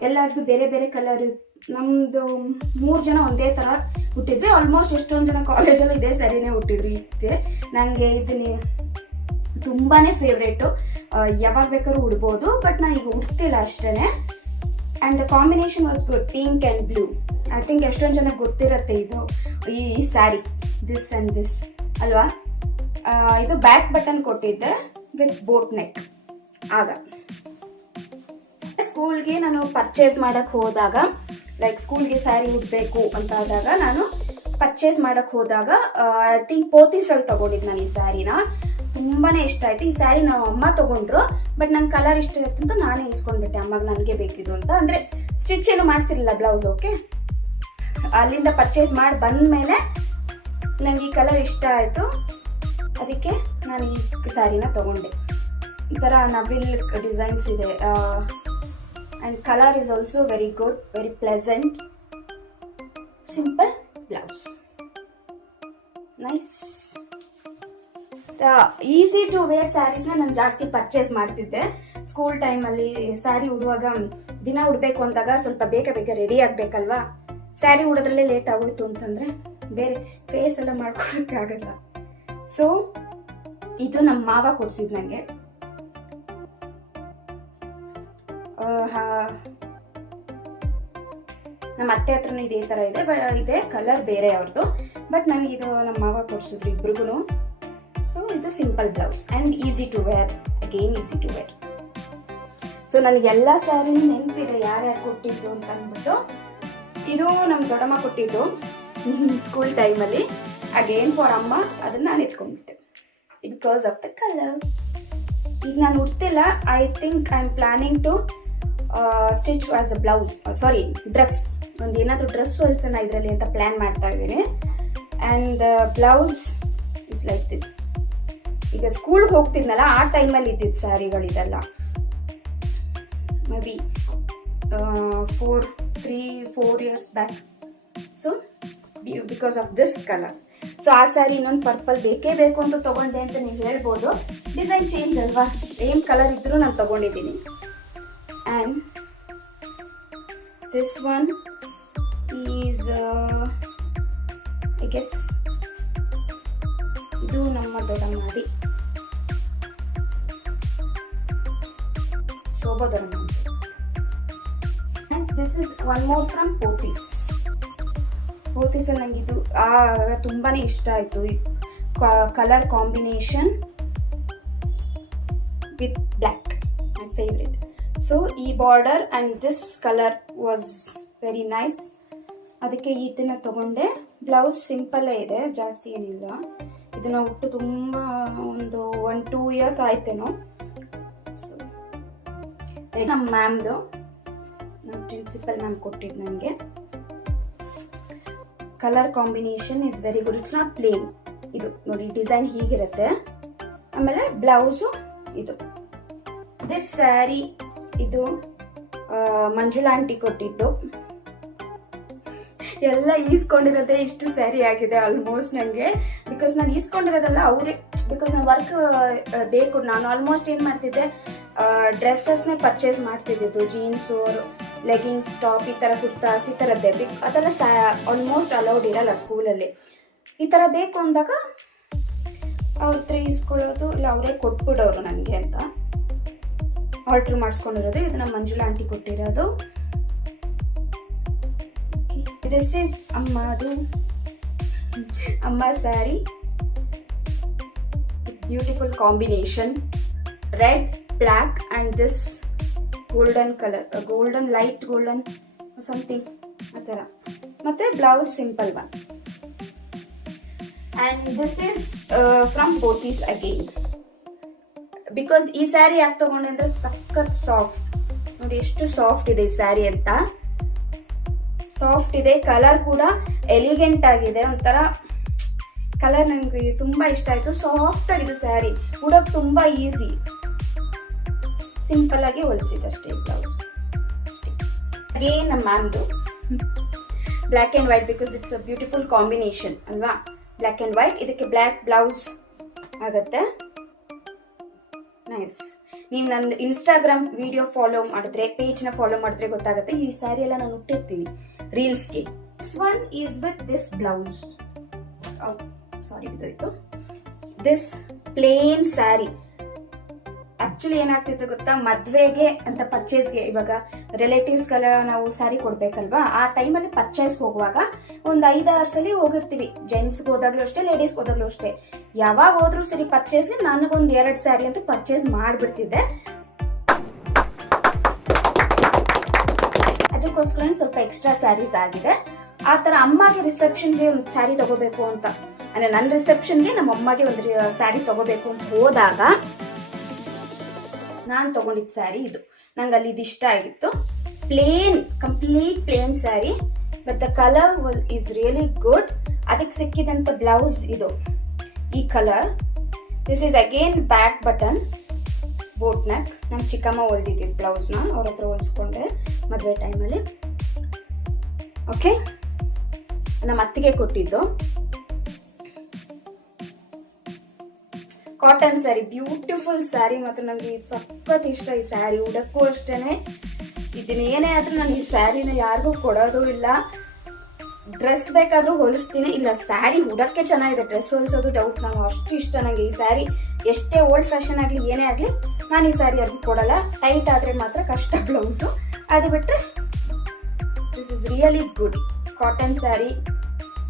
ಎಲ್ಲರದ್ದು ಬೇರೆ ಬೇರೆ ಕಲರ್, ನಮ್ದು 3 ಜನ ಒಂದೇ ತರ ಹುಟ್ಟಿದ್ವಿ. ಆಲ್ಮೋಸ್ಟ್ ಎಷ್ಟೊಂದು ಜನ ಕಾಲೇಜಲ್ಲಿ ಇದೇ ಸ್ಯಾರಿನೇ ಹುಟ್ಟಿದ್ರು. ನನಗೆ ಇದನ್ನೇ ತುಂಬಾನೇ ಫೇವ್ರೇಟು, ಯಾವಾಗ ಬೇಕಾದ್ರೂ ಉಡ್ಬೋದು, ಬಟ್ ನಾನು ಈಗ ಉಡ್ತಿಲ್ಲ ಅಷ್ಟೇನೆ. And the combination was good, pink and blue. I think ಎಷ್ಟೊಂದು ಜನಕ್ಕೆ ಗೊತ್ತಿರುತ್ತೆ ಇದು ಈ ಸ್ಯಾರಿ, ದಿಸ್ ಆ್ಯಂಡ್ ದಿಸ್ ಅಲ್ವಾ. ಇದು ಬ್ಯಾಕ್ ಬಟನ್ ಕೊಟ್ಟಿದ್ದೆ ವಿತ್ ಬೋಟ್ ನೆಕ್. ಆಗ ಸ್ಕೂಲ್ಗೆ ನಾನು ಪರ್ಚೇಸ್ ಮಾಡಕ್ಕೆ ಹೋದಾಗ, ಲೈಕ್ ಸ್ಕೂಲ್ಗೆ ಸ್ಯಾರಿ ಉಡಬೇಕು ಅಂತ ಆದಾಗ ನಾನು ಪರ್ಚೇಸ್ ಮಾಡಕ್ಕೆ ಹೋದಾಗ ಐ ಥಿಂಕ್ ಪೋತೀಸಲ್ಲಿ ತಗೊಂಡಿದ್ದು ನಾನು ಈ ಸ್ಯಾರಿನ. ತುಂಬಾನೇ ಇಷ್ಟ ಆಯ್ತು. ಈ ಸ್ಯಾರಿ ನಾವು ಅಮ್ಮ ತಗೊಂಡ್ರು, ಬಟ್ ನನ್ನ ಕಲರ್ ಇಷ್ಟ ಇರುತ್ತೆ ಅಂತ ನಾನೇ ಇಸ್ಕೊಂಡ್ಬಿಟ್ಟೆ ಅಮ್ಮಗೆ, ನನಗೆ ಬೇಕಿದ್ದು ಅಂತ. ಅಂದರೆ ಸ್ಟಿಚ್ ಏನು ಮಾಡಿಸಿರಲಿಲ್ಲ ಬ್ಲೌಸ್. ಓಕೆ, ಅಲ್ಲಿಂದ ಪರ್ಚೇಸ್ ಮಾಡಿ ಬಂದಮೇಲೆ ನನಗೆ ಈ ಕಲರ್ ಇಷ್ಟ ಆಯಿತು, ಅದಕ್ಕೆ ನಾನು ಈ ಸ್ಯಾರಿನ ತಗೊಂಡೆ. ಈ ಥರ ನವಿಲ್ ಡಿಸೈನ್ಸ್ ಇದೆ. And colour is also very good, very pleasant. Simple blouse, nice. Easy to wear ಸ್ಯಾರೀಸ್ನ ನಾನು ಜಾಸ್ತಿ ಪರ್ಚೇಸ್ ಮಾಡ್ತಿದ್ದೆ ಸ್ಕೂಲ್ ಟೈಮಲ್ಲಿ. ಸ್ಯಾರಿ ಉಡುವಾಗ ದಿನ ಉಡಬೇಕು ಅಂದಾಗ ಸ್ವಲ್ಪ ಬೇಗ ರೆಡಿ ಆಗಬೇಕಲ್ವಾ, ಸ್ಯಾರಿ ಉಡೋದ್ರಲ್ಲೇ ಲೇಟ್ ಆಗೋಯ್ತು ಅಂತಂದರೆ ಬೇರೆ ಫೇಸ್ ಎಲ್ಲ ಮಾಡ್ಕೊಳಕ್ಕಾಗಲ್ಲ. ಸೊ ಇದು ನಮ್ಮ ಮಾವ ಕೊಡ್ಸಿದ್ ನನಗೆ. ನಮ್ಮ ಅತ್ತೆ ಹತ್ರನೂ ಇದೇ ಥರ ಇದೆ, ಇದೆ ಕಲರ್ ಬೇರೆ ಅವ್ರದ್ದು. ಬಟ್ ನನಗಿದು ನಮ್ಮ ಮಾವ ಕೊಡ್ಸಿದ್ರು ಇಬ್ರಿಗೂ. ಸೊ ಇದು simple blouse and easy to wear, again easy to wear. So ನನಗೆಲ್ಲ ಸ್ಯಾರಿನೂ ನೆನಪಿದೆ ಯಾರ್ಯಾರು ಕೊಟ್ಟಿದ್ದು ಅಂತ ಅಂದ್ಬಿಟ್ಟು. ಇದು ನಮ್ಮ ದೊಡ್ಡಮ್ಮ ಕೊಟ್ಟಿದ್ದು ಸ್ಕೂಲ್ ಟೈಮಲ್ಲಿ. ಅಗೇನ್ ಫಾರ್ ಅಮ್ಮ ಅದನ್ನು ನಾನು ಎತ್ಕೊಂಡ್ಬಿಟ್ಟೆ ಬಿಕಾಸ್ ಆಫ್ ದ ಕಲರ್. ಈಗ ನಾನು ಉಡ್ತಿಲ್ಲ. I think I am planning to stitch as a blouse, sorry dress, ಒಂದು ಏನಾದರೂ ಡ್ರೆಸ್ ಹೊಲ್ಸೋಣ ಇದರಲ್ಲಿ ಅಂತ ಪ್ಲ್ಯಾನ್ ಮಾಡ್ತಾ ಇದ್ದೀನಿ. And blouse is like this. ಈಗ ಸ್ಕೂಲ್ಗೆ ಹೋಗ್ತಿದ್ನಲ್ಲ ಆ ಟೈಮಲ್ಲಿ ಇದ್ದಿದ್ದು ಸ್ಯಾರಿಗಳಿದೆಲ್ಲ, maybe 3-4 years back. So because of this colour. So ಆ ಸ್ಯಾರಿ ಇನ್ನೊಂದು ಪರ್ಪಲ್ ಬೇಕೇ ಬೇಕು ಅಂತ ತೊಗೊಂಡೆ ಅಂತ ನೀವು ಹೇಳ್ಬೋದು. ಡಿಸೈನ್ ಚೇಂಜ್ ಅಲ್ವಾ, ಸೇಮ್ ಕಲರ್ ಇದ್ದರೂ ನಾನು ತೊಗೊಂಡಿದ್ದೀನಿ. And this one is I guess ಇದು ನಮ್ಮ ದೊಡ್ಡಮ್ಮ ಶೋಭಾ ದೊಡ್ಡಮ್ಮ. And this is one more from Pothys. ಪೋತೀಸಲ್ಲಿ ನನಗೆ ಇದು ತುಂಬಾ ಇಷ್ಟ ಆಯಿತು. Colour combination with black, my favourite. So ಈ border and this colour was very nice. ಅದಕ್ಕೆ ಇದನ್ನು ತಗೊಂಡೆ. ಬ್ಲೌಸ್ ಸಿಂಪಲ್ಲೇ ಇದೆ, ಜಾಸ್ತಿ ಏನಿಲ್ಲ. ಇದನ್ನು ಉಟ್ಟು ತುಂಬ ಒಂದು 1-2 years ಆಯ್ತೇನೋ. ಸೊ ನಮ್ಮ ಮ್ಯಾಮ್ದು, ನಮ್ಮ ಪ್ರಿನ್ಸಿಪಲ್ ಮ್ಯಾಮ್ ಕೊಟ್ಟಿದ್ದು ನನಗೆ. Colour combination is very good. It's not plain. ಇದು ನೋಡಿ ಡಿಸೈನ್ ಹೀಗಿರುತ್ತೆ. ಆಮೇಲೆ ಬ್ಲೌಸು ಇದು. ದಿಸ್ ಸ್ಯಾರಿ ಇದು ಮಂಜುಳಾ ಆಂಟಿ ಕೊಟ್ಟಿದ್ದು. ಎಲ್ಲ ಈಸ್ಕೊಂಡಿರೋದೇ ಇಷ್ಟು ಸ್ಯಾರಿ ಆಗಿದೆ ಆಲ್ಮೋಸ್ಟ್ ನನಗೆ. ಬಿಕಾಸ್ ನಾನು ಈಸ್ಕೊಂಡಿರೋದಲ್ಲ ಅವರೇ, ಬಿಕಾಸ್ ನಾನು ವರ್ಕ್ ಬೇಕು. ನಾನು ಆಲ್ಮೋಸ್ಟ್ ಏನು ಮಾಡ್ತಿದ್ದೆ, ಡ್ರೆಸ್ಸಸ್ನೇ ಪರ್ಚೇಸ್ ಮಾಡ್ತಿದ್ದಿದ್ದು. ಜೀನ್ಸು, ಲೆಗಿನ್ಸ್, ಟಾಪ್, ಈ ಥರ ಕುರ್ತಾಸ್, ಈ ಥರದ್ದೇ. ಅದೆಲ್ಲ ಆಲ್ಮೋಸ್ಟ್ ಅಲೌಡ್ ಇರಲ್ಲ ಸ್ಕೂಲಲ್ಲಿ. ಈ ಥರ ಬೇಕು ಅಂದಾಗ ಅವ್ರ ಹತ್ರ ಇಸ್ಕೊಳ್ಳೋದು, ಇಲ್ಲ ಅವರೇ ಕೊಟ್ಬಿಡೋರು ನನಗೆ ಅಂತ. ಆರ್ಡ್ರ್ ಮಾಡಿಸ್ಕೊಂಡಿರೋದು. ಇದು ನಮ್ಮ ಮಂಜುಳಾ ಆಂಟಿ ಕೊಟ್ಟಿರೋದು. ದಿಸ್ ಈಸ್ ಅಮ್ಮದು, ಅಮ್ಮ sari. Beautiful combination, red, black and this golden colour, golden, light golden something ಆ ಥರ. ಮತ್ತು blouse simple one. And this is from Pothys again. Because ಈ ಸ್ಯಾರಿ ಯಾಕೆ ತೊಗೊಂಡೆ ಅಂದರೆ ಸಖತ್ ಸಾಫ್ಟ್. ನೋಡಿ ಎಷ್ಟು ಸಾಫ್ಟ್ ಇದೆ ಈ ಸ್ಯಾರಿ ಅಂತ. ಸಾಫ್ಟ್ ಇದೆ, ಕಲರ್ ಕೂಡ ಎಲಿಗೆಂಟ್ ಆಗಿದೆ. ಒಂಥರ ಕಲರ್ ನನಗೆ ತುಂಬ ಇಷ್ಟ ಆಯಿತು. ಸಾಫ್ಟ್ ಆಗಿದೆ ಸ್ಯಾರಿ, ಉಡೋಕೆ ತುಂಬ ಈಸಿ. ಸಿಂಪಲ್ ಆಗಿ ಹೊಲಿಸಿದಷ್ಟೇ ಬ್ಲೌಸ್. ಅಗೇನ್ ನಮ್ಮ ಮ್ಯಾಮ್ದು black and white, because it's a beautiful combination ಅಲ್ವಾ, ಬ್ಲ್ಯಾಕ್ ಆ್ಯಂಡ್ ವೈಟ್. ಇದಕ್ಕೆ ಬ್ಲ್ಯಾಕ್ ಬ್ಲೌಸ್ ಆಗುತ್ತೆ. ನೈಸ್. ನೀವು ನನ್ನ ಇನ್ಸ್ಟಾಗ್ರಾಮ್ ವಿಡಿಯೋ ಫಾಲೋ ಮಾಡಿದ್ರೆ, ಪೇಜ್ನ ಫಾಲೋ ಮಾಡಿದ್ರೆ ಗೊತ್ತಾಗುತ್ತೆ. ಈ ಸ್ಯಾರಿ ಎಲ್ಲ ನಾನು ಉಟ್ಟಿರ್ತೀನಿ ರೀಲ್ಸ್ಗೆ. This one is with this blouse. Sorry ಬಿದ್ದೋಯ್ತು. This plain sari. ಆಕ್ಚುಲಿ ಏನಾಗ್ತಿತ್ತು ಗೊತ್ತಾ, ಮದ್ವೆಗೆ ಅಂತ ಪರ್ಚೇಸ್ಗೆ, ಇವಾಗ ರಿಲೇಟಿವ್ಸ್ಗೆಲ್ಲ ನಾವು ಸ್ಯಾರಿ ಕೊಡ್ಬೇಕಲ್ವಾ, ಆ ಟೈಮಲ್ಲಿ ಪರ್ಚೇಸ್ಗೆ ಹೋಗುವಾಗ ಒಂದು 5-6 ಸಲ ಹೋಗಿರ್ತೀವಿ. ಜೆಂಟ್ಸ್ಗೆ ಹೋದಾಗ್ಲೂ ಅಷ್ಟೇ, ಲೇಡೀಸ್ಗೆ ಹೋದಾಗ್ಲೂ ಅಷ್ಟೇ. ಯಾವಾಗ ಹೋದ್ರೂ ಸರಿ ಪರ್ಚೇಸ್ಗೆ ನನಗೊಂದು 2 ಸ್ಯಾರಿ ಅಂತೂ ಪರ್ಚೇಸ್ ಮಾಡಿಬಿಡ್ತಿದ್ದೆ. ಅದಕ್ಕೋಸ್ಕರ ಸ್ವಲ್ಪ ಎಕ್ಸ್ಟ್ರಾ ಸ್ಯಾರೀಸ್ ಆಗಿದೆ. ಆ ಥರ ಅಮ್ಮಗೆ ರಿಸೆಪ್ಷನ್ಗೆ ಒಂದು ಸ್ಯಾರಿ ತಗೋಬೇಕು ಅಂತ, ಅಂದರೆ ನನ್ನ ರಿಸೆಪ್ಷನ್ಗೆ ನಮ್ಮ ಅಮ್ಮಗೆ ಒಂದು ಸ್ಯಾರಿ ತಗೋಬೇಕು ಅಂತ ಹೋದಾಗ ನಾನು ತಗೊಂಡಿದ್ದ ಸ್ಯಾರಿ ಇದು. ನಂಗೆ ಅಲ್ಲಿ ಇದು ಇಷ್ಟ ಆಗಿತ್ತು. Plain, complete plain sari, but the colour is really good. ಅದಕ್ಕೆ ಸಿಕ್ಕಿದಂಥ ಬ್ಲೌಸ್ ಇದು, ಈ colour. This is again back button, boat neck. ನಮ್ಮ ಚಿಕ್ಕಮ್ಮ ಹೊಲ್ದಿದ್ದಿದ್ದು ಬ್ಲೌಸ್ನ, ಅವ್ರ ಹತ್ರ ಹೊಲಿಸ್ಕೊಂಡೆ ಮದುವೆ ಟೈಮಲ್ಲಿ. ಓಕೆ, ನಮ್ಮ ಅತ್ತಿಗೆ ಕೊಟ್ಟಿದ್ದು ಕಾಟನ್ ಸ್ಯಾರಿ, ಬ್ಯೂಟಿಫುಲ್ ಸ್ಯಾರಿ. ಮತ್ತು ನನಗೆ ಇದು ಸಖತ್ ಇಷ್ಟ ಈ ಸ್ಯಾರಿ. ಉಡಕ್ಕೂ ಅಷ್ಟೇ. ಇದನ್ನೇನೇ ಆದರೂ ನಾನು ಈ ಸ್ಯಾರಿನ ಯಾರಿಗೂ ಕೊಡೋದು ಇಲ್ಲ. ಡ್ರೆಸ್ ಬೇಕಾದ್ರೂ ಹೊಲಿಸ್ತೀನಿ, ಇಲ್ಲ ಸ್ಯಾರಿ ಉಡಕ್ಕೆ ಚೆನ್ನಾಗಿದೆ, ಡ್ರೆಸ್ ಹೊಲಿಸೋದು ಡೌಟ್. ನಾನು ಅಷ್ಟು ಇಷ್ಟ ನನಗೆ ಈ ಸ್ಯಾರಿ. ಎಷ್ಟೇ ಓಲ್ಡ್ ಫ್ಯಾಷನ್ ಆಗಲಿ ಏನೇ ಆಗಲಿ ನಾನು ಈ ಸ್ಯಾರಿ ಯಾರಿಗೂ ಕೊಡಲ್ಲ. ಟೈಟ್ ಆದರೆ ಮಾತ್ರ ಕಷ್ಟ ಬ್ಲೌಸು. ಅದು ಬಿಟ್ಟರೆ this is really good cotton sari.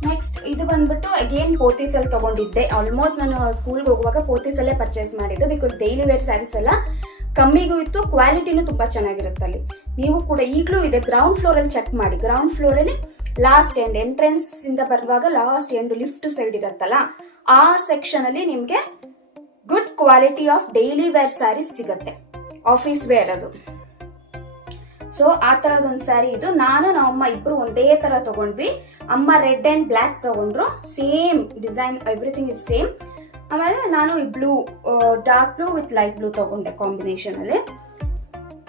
Next ಇದು ಬಂದ್ಬಿಟ್ಟು ಅಗೇನ್ ಪೋತಿಸಲ್ಲಿ ತೊಗೊಂಡಿದ್ದೆ. ಆಲ್ಮೋಸ್ಟ್ ನಾನು ಸ್ಕೂಲ್ಗೆ ಹೋಗುವಾಗ ಪೋತಿಸಲ್ಲೇ ಪರ್ಚೇಸ್ ಮಾಡಿದ್ದು, ಬಿಕಾಸ್ ಡೈಲಿ ವೇರ್ ಸ್ಯಾರೀಸ್ ಎಲ್ಲ ಕಮ್ಮಿಗೂ ಇತ್ತು, ಕ್ವಾಲಿಟಿನೂ ತುಂಬ ಚೆನ್ನಾಗಿರುತ್ತೆ ಅಲ್ಲಿ. ನೀವು ಕೂಡ ಈಗಲೂ ಇದೆ, ಗ್ರೌಂಡ್ ಫ್ಲೋರಲ್ಲಿ ಚೆಕ್ ಮಾಡಿ. ಗ್ರೌಂಡ್ ಫ್ಲೋರಲ್ಲಿ ಲಾಸ್ಟ್ ಎಂಡ್ ಎಂಟ್ರೆನ್ಸ್ ಇಂದ ಬರುವಾಗ ಲಾಸ್ಟ್ ಎಂಡ್ ಲಿಫ್ಟ್ ಸೈಡ್ ಇರುತ್ತಲ್ಲ, ಆ ಸೆಕ್ಷನ್ ಅಲ್ಲಿ ನಿಮಗೆ good quality of daily wear saris ಸಿಗುತ್ತೆ, ಆಫೀಸ್ ವೇರ್ ಅದು. ಸೊ ಆ ತರದೊಂದು ಸ್ಯಾರಿ ಇದು. ನಾನು ನಮ್ಮಮ್ಮ ಇಬ್ರು ಒಂದೇ ತರ ತಗೊಂಡ್ವಿ. ಅಮ್ಮ ರೆಡ್ ಅಂಡ್ ಬ್ಲ್ಯಾಕ್ ತಗೊಂಡ್ರು, same design, everything is same. ಆಮೇಲೆ ನಾನು ಈ blue, dark blue with light blue ತಗೊಂಡೆ ಕಾಂಬಿನೇಷನ್ ಅಲ್ಲಿ.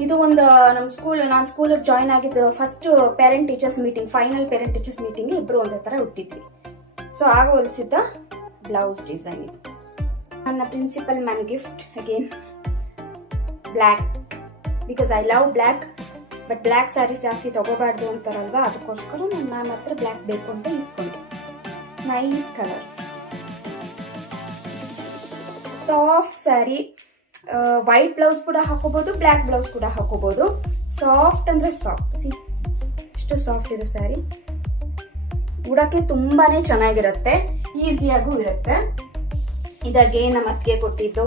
ಇದು ಒಂದು ನಮ್ಮ ನಾನು ಸ್ಕೂಲ್ ಜಾಯ್ನ್ ಆಗಿದ್ದು first parent teachers meeting, final parent teachers meeting ಇಬ್ರು ಒಂದೇ ತರ ಹುಟ್ಟಿದ್ವಿ. ಸೊ ಆಗ ಹೊಲಿಸಿದ್ದ ಬ್ಲೌಸ್ ಡಿಸೈನ್ ಇದು. ನನ್ನ principal ma'am gift again black, because I love black. But black saris ಜಾಸ್ತಿ ತಗೋಬಾರ್ದು ಅಂತಾರಲ್ವಾ, ಅದಕ್ಕೋಸ್ಕರ ನನ್ನ ಮ್ಯಾಮ್ ಹತ್ರ ಬ್ಲ್ಯಾಕ್ ಬೇಕು ಅಂತ ಇಸ್ಕೊಂಡೆ. Nice colour, soft sari. White blouse ಕೂಡ ಹಾಕೋಬಹುದು, ಬ್ಲ್ಯಾಕ್ ಬ್ಲೌಸ್ ಕೂಡ ಹಾಕೋಬಹುದು. ಸಾಫ್ಟ್ ಅಂದ್ರೆ ಸಾಫ್ಟ್, ಸಿ ಎಷ್ಟು ಸಾಫ್ಟ್ ಇದೆ ಸ್ಯಾರಿ. ಉಡಕ್ಕೆ ತುಂಬಾನೇ ಚೆನ್ನಾಗಿರುತ್ತೆ, ಈಸಿಯಾಗೂ ಇರುತ್ತೆ. ಇದಾಗೆ ನಮ್ಮ ಅತ್ತಿಗೆ ಕೊಟ್ಟಿದ್ದು,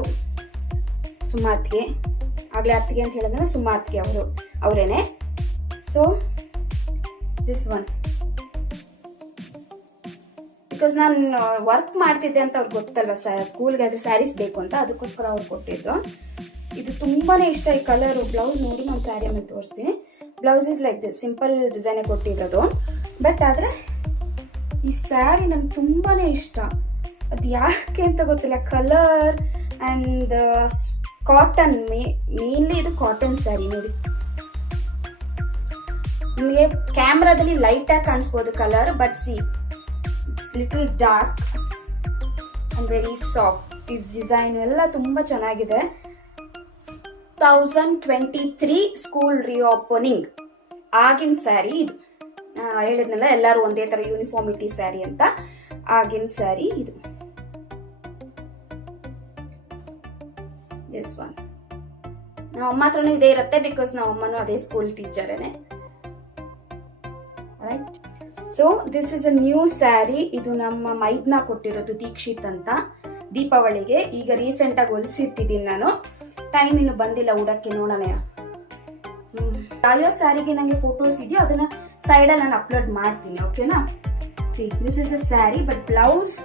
ಸುಮ್ಮ ಅತ್ತಿಗೆ. ಆಗ್ಲೇ ಅತ್ತಿಗೆ ಅಂತ ಹೇಳಿದ್ರೆ ಸುಮ್ಮ ಅತ್ತಿಗೆ ಅವರೇನೆ. ಸೊ ದಿಸ್ ಒನ್, ಬಿಕಾಸ್ ನಾನು ವರ್ಕ್ ಮಾಡ್ತಿದ್ದೆ ಅಂತ ಅವ್ರಿಗೆ ಗೊತ್ತಲ್ವ, ಸ್ಕೂಲ್ಗೆ ಆದ್ರೆ ಸ್ಯಾರೀಸ್ ಬೇಕು ಅಂತ, ಅದಕ್ಕೋಸ್ಕರ ಅವ್ರು ಕೊಟ್ಟಿದ್ದು. ಇದು ತುಂಬಾನೇ ಇಷ್ಟ ಈ ಕಲರು. ಬ್ಲೌಸ್ ನೋಡಿ ನಾನು ಸ್ಯಾರಿ ಆಮೇಲೆ ತೋರಿಸ್ತೀನಿ. Blouse is like this, simple design ಕೊಟ್ಟಿರೋದು. ಬಟ್ ಆದ್ರೆ ಈ ಸ್ಯಾರಿ ನಂಗೆ ತುಂಬಾನೇ ಇಷ್ಟ. ಅದು ಯಾಕೆ ಅಂತ ಗೊತ್ತಿಲ್ಲ. ಕಲರ್ ಅಂಡ್ ಕಾಟನ್, ಮೇನ್ಲಿ ಇದು ಕಾಟನ್ ಸ್ಯಾರಿ. ನೋಡಿ ನಿಮಗೆ ಕ್ಯಾಮ್ರಾದಲ್ಲಿ ಲೈಟ್ ಆಗಿ ಕಾಣಿಸ್ಬೋದು colour, but see it's little dark and very soft. ಈ ಡಿಸೈನ್ ಎಲ್ಲ ತುಂಬಾ ಚೆನ್ನಾಗಿದೆ. 2023 ಸ್ಕೂಲ್ ರಿಓಪನಿಂಗ್ ಆಗಿನ ಸ್ಯಾರಿ ಇದು. ಹೇಳಿದ್ನಲ್ಲ ಎಲ್ಲರೂ ಒಂದೇ ತರ ಯೂನಿಫಾರ್ಮಿಟಿ ಸ್ಯಾರಿ ಅಂತ, ಆಗಿನ ಸ್ಯಾರಿ ಇದು. ದಿಸ್ ಒನ್ ನಮ್ಮ ಅಮ್ಮ ಹತ್ರನೂ ಇದೇ ಇರುತ್ತೆ, ಬಿಕಾಸ್ ನಮ್ಮ ಅಮ್ಮನೂ ಅದೇ ಸ್ಕೂಲ್ ಟೀಚರೇನೆ. Right. So this is a new sari. ಇದು ನಮ್ಮ ಮೈದ್ನ ಕೊಟ್ಟಿರೋದು, ದೀಕ್ಷಿತ್ ಅಂತ, ದೀಪಾವಳಿಗೆ. ಈಗ ರೀಸೆಂಟ್ ಆಗಿ ಹೊಲಿಸಿಟ್ಟಿದ್ದೀನಿ ನಾನು. ಟೈಮ್ ಇನ್ನು ಬಂದಿಲ್ಲ ಉಡಕ್ಕೆ, ನೋಡೋಣ. ಯಾವ್ಯಾವ ಸ್ಯಾರಿಗೆ ನಂಗೆ ಫೋಟೋಸ್ ಇದೆಯೋ ಅದನ್ನ ಸೈಡಲ್ಲಿ ನಾನು ಅಪ್ಲೋಡ್ ಮಾಡ್ತೀನಿ, ಓಕೆನಾ. See this is a sari, but blouse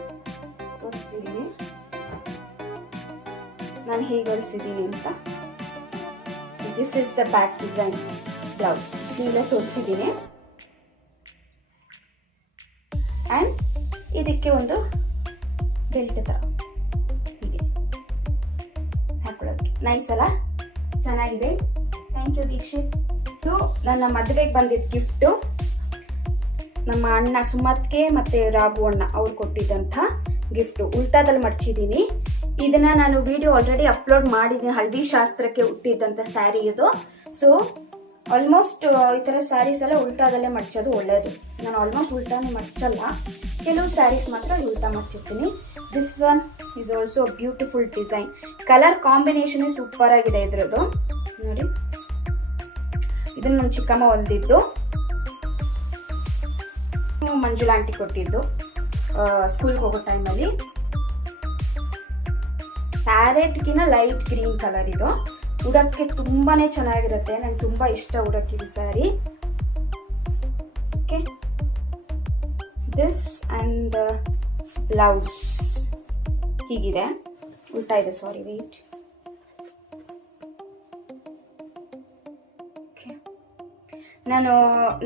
ತೋರಿಸ್ತಿದ್ದೀನಿ ನಾನು ಹೇಗೆ ಹೊಲಿಸಿದ್ದೀನಿ ಅಂತ. See this is the back design blouse. Sleeveless ಹೊಲಿಸಿದ್ದೀನಿ. ಅಂಡ್ ಇದಕ್ಕೆ ಒಂದು ಬೆಲ್ಟ್ ತರ ಹೀಗೆ ಹಾಕೊಳ್ಳೋದಕ್ಕೆ ನೈಸ್ ಅಲ್ಲ, ಚೆನ್ನಾಗಿದೆ. Thank you Deekshith. ಇದು ನನ್ನ ಮದುವೆಗೆ ಬಂದಿದ್ದ ಗಿಫ್ಟು. ನಮ್ಮ ಅಣ್ಣ ಸುಮತ್ಗೆ ಮತ್ತೆ ರಾಘು ಅಣ್ಣ ಅವ್ರು ಕೊಟ್ಟಿದ್ದಂಥ ಗಿಫ್ಟು. ಉಲ್ಟಾದಲ್ಲಿ ಮಡ್ಚಿದ್ದೀನಿ. ಇದನ್ನ ನಾನು ವಿಡಿಯೋ ಆಲ್ರೆಡಿ ಅಪ್ಲೋಡ್ ಮಾಡಿದ್ದೀನಿ. ಹಳದಿ ಶಾಸ್ತ್ರಕ್ಕೆ ಹುಟ್ಟಿದ್ದಂಥ ಸ್ಯಾರಿ ಇದು. ಸೊ ಆಲ್ಮೋಸ್ಟ್ ಈ ಥರ ಸ್ಯಾರೀಸ್ ಎಲ್ಲ ಉಲ್ಟಾದಲ್ಲೇ ಮಡ್ಚೋದು ಒಳ್ಳೇದು. ನಾನು ಆಲ್ಮೋಸ್ಟ್ ಉಲ್ಟಾನೇ ಮಡ್ಚಲ್ಲ, ಕೆಲವು ಸ್ಯಾರೀಸ್ ಮಾತ್ರ ಉಲ್ಟಾ ಮಡ್ಚಿರ್ತೀನಿ. This one is also beautiful design. Colour combination super ಆಗಿದೆ ಇದ್ರದ್ದು. ನೋಡಿ, ಇದನ್ನು ನಮ್ಮ ಚಿಕ್ಕಮ್ಮ ಹೊಲ್ದಿದ್ದು, ಮಂಜುಳಾ ಆಂಟಿ ಕೊಟ್ಟಿದ್ದು ಸ್ಕೂಲ್ಗೆ ಹೋಗೋ ಟೈಮಲ್ಲಿ. ಪ್ಯಾರೆಟ್ಗಿನ ಲೈಟ್ ಗ್ರೀನ್ ಕಲರ್ ಇದು. ಉಡಕ್ಕೆ ತುಂಬಾನೇ ಚೆನ್ನಾಗಿರುತ್ತೆ, ನಂಗೆ ತುಂಬಾ ಇಷ್ಟ ಉಡಕ್ಕಿದು sari. Okay, this and blouse ಹೀಗಿದೆ. ಉಲ್ಟಾ ಇದೆ, ಸಾರಿ, ವೆಯ್ಟ್. ನಾನು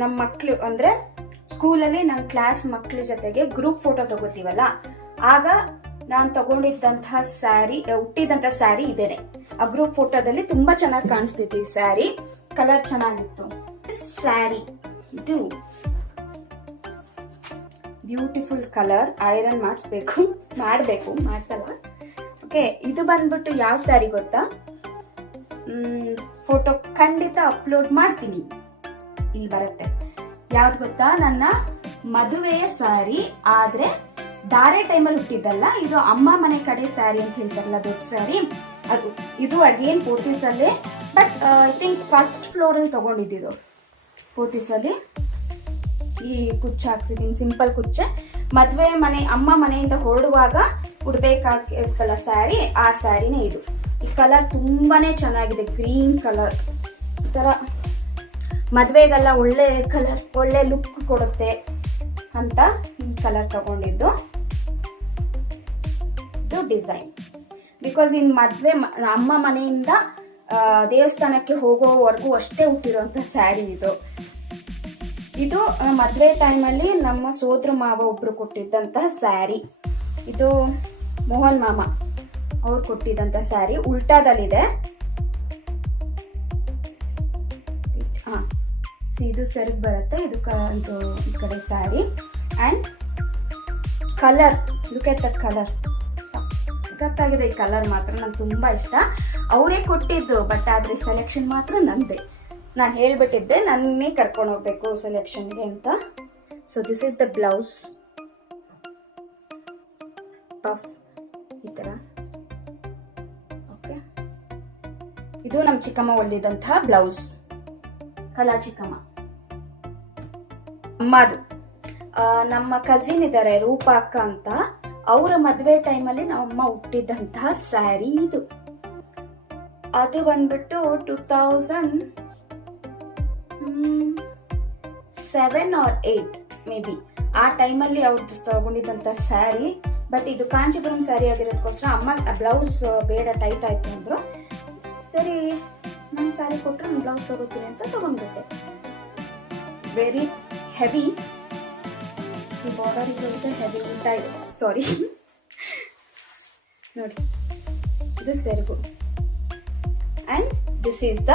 ನಮ್ಮ ಮಕ್ಕಳು ಅಂದರೆ ಸ್ಕೂಲಲ್ಲಿ ನನ್ನ ಕ್ಲಾಸ್ ಮಕ್ಕಳ ಜೊತೆಗೆ ಗ್ರೂಪ್ ಫೋಟೋ ತಗೋತೀವಲ್ಲ, ಆಗ ನಾನು ತಗೊಂಡಿದ್ದಂತಹ ಸ್ಯಾರಿ, ಹುಟ್ಟಿದಂಥ ಸ್ಯಾರಿ ಇದೇನೆ. ಆ ಗ್ರೂಪ್ ಫೋಟೋದಲ್ಲಿ ತುಂಬಾ ಚೆನ್ನಾಗಿ ಕಾಣಿಸ್ತಿತ್ತು ಈ ಸ್ಯಾರಿ. ಕಲರ್ ಚೆನ್ನಾಗಿತ್ತು. ಸ್ಯಾರಿ ಇದು ಬ್ಯೂಟಿಫುಲ್ ಕಲರ್. ಐರನ್ ಮಾಡಬೇಕು, ಮಾಡಿಸಲ್ಲ. ಓಕೆ, ಇದು ಬಂದ್ಬಿಟ್ಟು ಯಾವ ಸ್ಯಾರಿ ಗೊತ್ತಾ? ಫೋಟೋ ಖಂಡಿತ ಅಪ್ಲೋಡ್ ಮಾಡ್ತೀನಿ, ಇಲ್ಲಿ ಬರುತ್ತೆ. ಯಾವ್ದು ಗೊತ್ತಾ? ನನ್ನ ಮದುವೆಯ ಸ್ಯಾರಿ, ಆದ್ರೆ ಧಾರೆ ಟೈಮಲ್ಲಿ ಹುಟ್ಟಿದ್ದಲ್ಲ. ಇದು ಅಮ್ಮ ಮನೆ ಕಡೆ ಸ್ಯಾರಿ ಅಂತ ಹೇಳ್ತಾರಲ್ಲ, ದೊಡ್ಡ ಸ್ಯಾರಿ ಅದು. ಇದು ಅಗೇನ್ ಪೋತಿಸಲ್ಲೇ, ಬಟ್ ಐ ಥಿಂಕ್ ಫಸ್ಟ್ ಫ್ಲೋರಲ್ಲಿ ತಗೊಂಡಿದ್ದು ಪೋತಿಸಲ್ಲಿ. ಈ ಕುಚ್ಚು ಹಾಕ್ಸಿದೀನಿ, ಸಿಂಪಲ್ ಕುಚ್ಚೆ. ಮದುವೆ ಮನೆ ಅಮ್ಮ ಮನೆಯಿಂದ ಹೊರಡುವಾಗ ಉಡ್ಬೇಕಾಗಿರ್ತಲ್ಲ ಸ್ಯಾರಿ, ಆ ಸ್ಯಾರಿನೇ ಇದು. ಈ ಕಲರ್ ತುಂಬಾನೇ ಚೆನ್ನಾಗಿದೆ, ಗ್ರೀನ್ ಕಲರ್. ಈ ಥರ ಮದುವೆಗೆಲ್ಲ ಒಳ್ಳೆ ಕಲರ್, ಒಳ್ಳೆ ಲುಕ್ ಕೊಡುತ್ತೆ ಅಂತ ಈ ಕಲರ್ ತಗೊಂಡಿದ್ದು. ಇದು ಡಿಸೈನ್ ಬಿಕಾಸ್ ಇನ್ ಮದುವೆ ಅಮ್ಮ ಮನೆಯಿಂದ ದೇವಸ್ಥಾನಕ್ಕೆ ಹೋಗೋವರೆಗೂ ಅಷ್ಟೇ ಹುಟ್ಟಿರುವಂಥ ಸ್ಯಾರಿ ಇದು. ಇದು ಮದುವೆ ಟೈಮಲ್ಲಿ ನಮ್ಮ ಸೋದರ ಮಾವ ಒಬ್ರು ಕೊಟ್ಟಿದ್ದಂತಹ ಸ್ಯಾರಿ. ಇದು ಮೋಹನ್ ಮಾಮ ಅವ್ರು ಕೊಟ್ಟಿದ್ದಂಥ ಸ್ಯಾರಿ, ಉಲ್ಟಾದಲ್ಲಿದೆ. ಇದು ಸೆರಗ್ ಬರುತ್ತೆ, ಇದು ಈ ಕಡೆ sari. And colour, look at the colour, ಸಖತ್ತಾಗಿದೆ ಈ ಕಲರ್ ಮಾತ್ರ. ನಂಗೆ ತುಂಬ ಇಷ್ಟ. ಅವರೇ ಕೊಟ್ಟಿದ್ದು, ಬಟ್ ಆದರೆ ಸೆಲೆಕ್ಷನ್ ಮಾತ್ರ ನಂದೇ. ನಾನು ಹೇಳ್ಬಿಟ್ಟಿದ್ದೆ ನನ್ನೇ ಕರ್ಕೊಂಡು ಹೋಗ್ಬೇಕು ಸೆಲೆಕ್ಷನ್ಗೆ ಅಂತ. So this is the blouse, puff ಈ ಥರ. ಓಕೆ, ಇದು ನಮ್ಮ ಚಿಕ್ಕಮ್ಮ ಹೊಲಿದಂತಹ ಬ್ಲೌಸ್, ಕಲಾ ಚಿಕ್ಕಮ್ಮ ಅಮ್ಮದು. ನಮ್ಮ ಕಸಿನ್ ಇದ್ದಾರೆ ರೂಪಾ ಅಕ್ಕ ಅಂತ, ಅವರ ಮದುವೆ ಟೈಮಲ್ಲಿ ನಮ್ಮಮ್ಮ ಹುಟ್ಟಿದ್ದಂತಹ ಸ್ಯಾರಿ ಇದು. ಅದು ಬಂದ್ಬಿಟ್ಟು 2007 or 8 ಮೇ ಬಿ ಆ ಟೈಮಲ್ಲಿ ಅವ್ರದ್ದು ತಗೊಂಡಿದ್ದಂಥ ಸ್ಯಾರಿ. ಬಟ್ ಇದು ಕಾಂಚೀಪುರಂ ಸ್ಯಾರಿ ಆಗಿರೋದಕ್ಕೋಸ್ಕರ ಅಮ್ಮ ಬ್ಲೌಸ್ ಬೇಡ, ಟೈಟ್ ಆಯ್ತು ಅಂದರು. ಸರಿ ನಾನು ಸ್ಯಾರಿ ಕೊಟ್ಟರೆ ನಾನು ಬ್ಲೌಸ್ ತಗೋತೀನಿ ಅಂತ ತಗೊಂಡ್ಬಿಟ್ಟೆ. Very heavy, see border is also heavy. ಉಲ್ಟಾ ಇದೆ, ಸಾರಿ. ನೋಡಿ, ಇದು ಸೆರಗು and this is the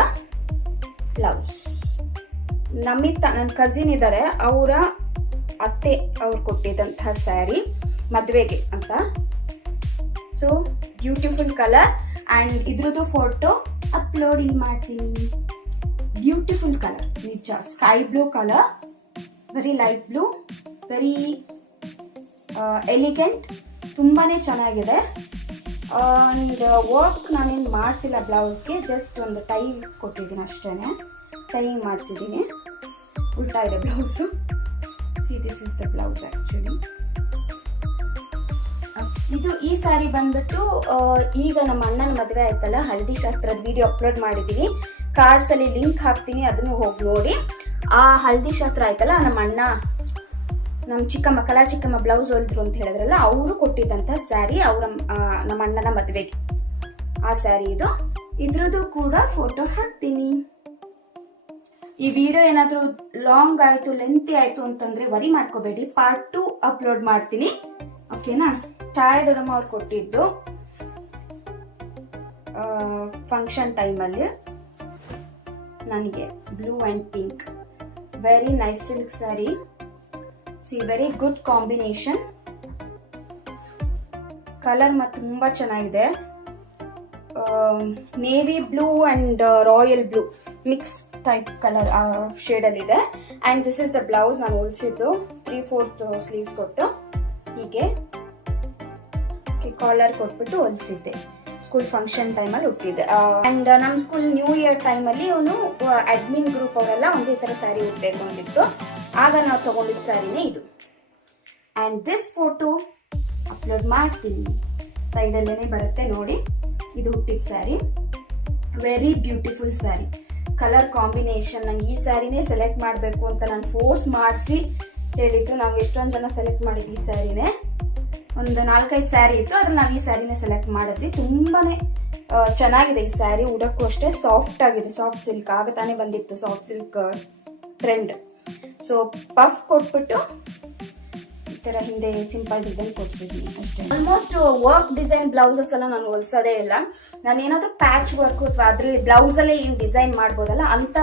blouse. Namita, ನನ್ನ ಕಸಿನ್ ಇದ್ದಾರೆ, ಅವರ ಅತ್ತೆ ಅವ್ರು ಕೊಟ್ಟಿದ್ದಂತಹ ಸ್ಯಾರಿ ಮದುವೆಗೆ ಅಂತ. So beautiful colour. ಆ್ಯಂಡ್ ಇದ್ರದ್ದು ಫೋಟೋ ಅಪ್ಲೋಡಿಂಗ್ ಮಾಡ್ತೀನಿ. ಬ್ಯೂಟಿಫುಲ್ ಕಲರ್, ನಿಜ. Sky blue colour, very light blue, very elegant, ತುಂಬಾ ಚೆನ್ನಾಗಿದೆ. ಆ್ಯಂಡ್ ವರ್ಕ್ ನಾನೇನು ಮಾಡಿಸಿಲ್ಲ ಬ್ಲೌಸ್ಗೆ, ಜಸ್ಟ್ ಒಂದು ಟೈ ಕೊಟ್ಟಿದ್ದೀನಿ ಅಷ್ಟೇ, ಟೈ ಮಾಡಿಸಿದ್ದೀನಿ. ಉಲ್ಟಾ ಇದೆ blouse. C this is the blouse actually. ಇದು ಈ ಸ್ಯಾರಿ ಬಂದ್ಬಿಟ್ಟು ಈಗ ನಮ್ಮ ಅಣ್ಣನ ಮದುವೆ ಆಯ್ತಲ್ಲ, ಹಳದಿ ಶಾಸ್ತ್ರದ ವಿಡಿಯೋ ಅಪ್ಲೋಡ್ ಮಾಡಿದ್ದೀನಿ. ಕಾರ್ಡ್ಸಲ್ಲಿ ಲಿಂಕ್ ಹಾಕ್ತೀನಿ, ಅದನ್ನು ಹೋಗಿ ನೋಡಿ. ಆ ಹಳದಿ ಶಾಸ್ತ್ರ ಆಯ್ತಲ್ಲ, ನಮ್ಮ ಅಣ್ಣ ನಮ್ಮ ಚಿಕ್ಕಮ್ಮ, ಕಲಾ ಚಿಕ್ಕಮ್ಮ ಬ್ಲೌಸ್ ಹೊಲಿದ್ರು ಅಂತ ಹೇಳಿದ್ರಲ್ಲ, ಅವರು ಕೊಟ್ಟಿದ್ದಂಥ ಸ್ಯಾರಿ ಅವರ ನಮ್ಮ ಅಣ್ಣನ ಮದುವೆಗೆ. ಆ ಸ್ಯಾರಿ ಇದು. ಇದ್ರದ್ದು ಕೂಡ ಫೋಟೋ ಹಾಕ್ತೀನಿ. ಈ ವಿಡಿಯೋ ಏನಾದರೂ ಲಾಂಗ್ ಆಯಿತು, ಲೆಂತಿ ಆಯಿತು ಅಂತಂದರೆ ವರಿ ಮಾಡ್ಕೋಬೇಡಿ, ಪಾರ್ಟ್ 2 ಅಪ್ಲೋಡ್ ಮಾಡ್ತೀನಿ, ಓಕೆನಾ. ಛಾಯಾ ದೊಡಮ್ಮ ಅವ್ರು ಕೊಟ್ಟಿದ್ದು ಫಂಕ್ಷನ್ ಟೈಮಲ್ಲಿ ನನಗೆ blue and pink, very nice silk sari. See very good combination. Colour ಮತ್ತು ತುಂಬ ಚೆನ್ನಾಗಿದೆ. Navy blue and royal blue mix type colour ಶೇಡಲ್ಲಿದೆ. And this is the blouse. ನಾನು ಹೊಲಿಸಿದ್ದು 3/4 ಸ್ಲೀವ್ಸ್ ಕೊಟ್ಟು ಹೀಗೆ ಕಾಲರ್ ಕೊಟ್ಬಿಟ್ಟು ಹೊಲಿಸಿದ್ದೆ. ಸ್ಕೂಲ್ ಫಂಕ್ಷನ್ ಟೈಮಲ್ಲಿ ಹುಟ್ಟಿದ್ದೆ. ಆ್ಯಂಡ್ ನಮ್ಮ ಸ್ಕೂಲ್ ನ್ಯೂ ಇಯರ್ ಟೈಮಲ್ಲಿ ಅವನು ಅಡ್ಮಿನ್ ಗ್ರೂಪ್ ಅವರೆಲ್ಲ ಒಂದೇ ಥರ ಸ್ಯಾರಿ ಉಡಬೇಕು ಅಂತಿತ್ತು. ಆಗ ನಾವು ತೊಗೊಂಡಿದ್ದ ಸ್ಯಾರಿನೇ ಇದು. ಆ್ಯಂಡ್ ದಿಸ್ ಫೋಟೋ ಅಪ್ಲೋಡ್ ಮಾಡ್ತೀನಿ, ಸೈಡಲ್ಲೇ ಬರುತ್ತೆ ನೋಡಿ. ಇದು ಹುಟ್ಟಿದ sari, very beautiful sari. Colour combination, ನಂಗೆ ಈ ಸ್ಯಾರಿನೇ ಸೆಲೆಕ್ಟ್ ಮಾಡಬೇಕು ಅಂತ ನಾನು ಫೋರ್ಸ್ ಮಾಡಿಸಿ ಹೇಳಿದ್ದು. ನಾವು ಎಷ್ಟೊಂದು ಜನ ಸೆಲೆಕ್ಟ್ ಮಾಡಿದ್ವಿ ಈ ಸ್ಯಾರಿನೇ. ಒಂದು 4-5 ಸ್ಯಾರಿ ಇತ್ತು, ಅದ್ರಲ್ಲಿ ನಾವು ಈ ಸ್ಯಾರಿನೇ ಸೆಲೆಕ್ಟ್ ಮಾಡಿದ್ವಿ. ತುಂಬಾ ಚೆನ್ನಾಗಿದೆ ಈ ಸ್ಯಾರಿ. ಉಡಕ್ಕೂ ಅಷ್ಟೇ ಸಾಫ್ಟ್ ಆಗಿದೆ, ಸಾಫ್ಟ್ ಸಿಲ್ಕ್. ಆಗ ತಾನೇ ಬಂದಿತ್ತು soft silk trend. So puff ಕೊಟ್ಬಿಟ್ಟು ಈ ಥರ ಹಿಂದೆ ಸಿಂಪಲ್ ಡಿಸೈನ್ ಕೊಡ್ಸಿದ್ದೀನಿ ಅಷ್ಟೇ. ಆಲ್ಮೋಸ್ಟ್ ವರ್ಕ್ ಡಿಸೈನ್ ಬ್ಲೌಸಸ್ ಎಲ್ಲ ನಾನು ಹೊಲ್ಸೋದೇ ಇಲ್ಲ. ನಾನು ಏನಾದರೂ ಪ್ಯಾಚ್ ವರ್ಕು ಅಥವಾ ಅದರಲ್ಲಿ ಬ್ಲೌಸಲ್ಲೇ ಏನು ಡಿಸೈನ್ ಮಾಡ್ಬೋದಲ್ಲ ಅಂಥ